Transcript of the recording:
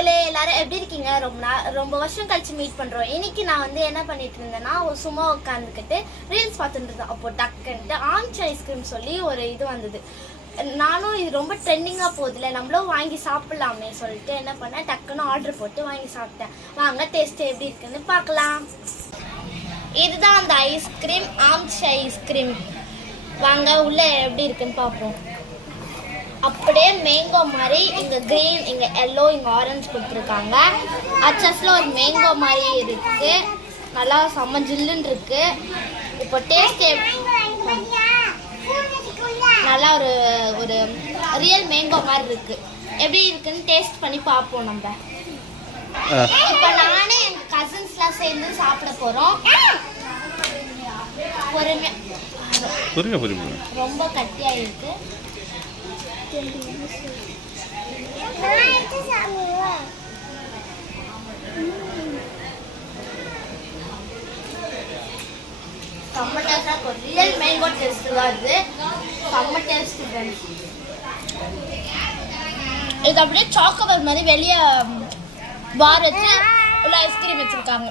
மக்களே எல்லாரும் எப்படி இருக்கீங்க? ரொம்ப வருஷம் கழிச்சு மீட் பண்றோம். இன்னைக்கு நான் வந்து என்ன பண்ணிட்டு இருந்தேன்னா சும்மா உட்காந்துக்கிட்டு ரீல்ஸ் பார்த்துட்டு இருந்தேன். அப்போ டக்குன்ட்டு ஆம்ச் ஐஸ்கிரீம் சொல்லி ஒரு இது வந்தது. நானும் இது ரொம்ப ட்ரெண்டிங்காக போகுதுல, நம்மளும் வாங்கி சாப்பிடலாமே சொல்லிட்டு என்ன பண்ணேன், டக்குன்னு ஆர்டர் போட்டு வாங்கி சாப்பிட்டேன். வாங்க டேஸ்ட் எப்படி இருக்குன்னு பார்க்கலாம். இதுதான் அந்த ஐஸ்கிரீம், ஆம்ச் ஐஸ்கிரீம். வாங்க உள்ள எப்படி இருக்குன்னு பார்ப்போம். அப்படியே மேங்கோ மாதிரி இங்கே க்ரீன், இங்கே எல்லோ, இங்கே ஆரஞ்சு கொடுத்துருக்காங்க. அச்சஸில் ஒரு மேங்கோ மாதிரி இருக்குது. நல்லா செம்ம ஜில்லுன்னு இருக்குது. இப்போ டேஸ்ட் நல்லா ஒரு ஒரு ரியல் மேங்கோ மாதிரி இருக்குது. எப்படி இருக்குன்னு டேஸ்ட் பண்ணி பார்ப்போம் நம்ம. இப்போ நானே எங்கள் கசின்ஸ்லாம் சேர்ந்து சாப்பிட போகிறோம். பொறுமையாக ரொம்ப கட்டியாக இருக்குது. செம்ம டேஸ்டாக ரியல் மேங்கோ டேஸ்ட் தான் இது. செம்ம டேஸ்ட். இது அப்படியே சாக்கோபார் மாதிரி வெளியே பார் வச்சு உள்ள ஐஸ்கிரீம் வச்சுருக்காங்க.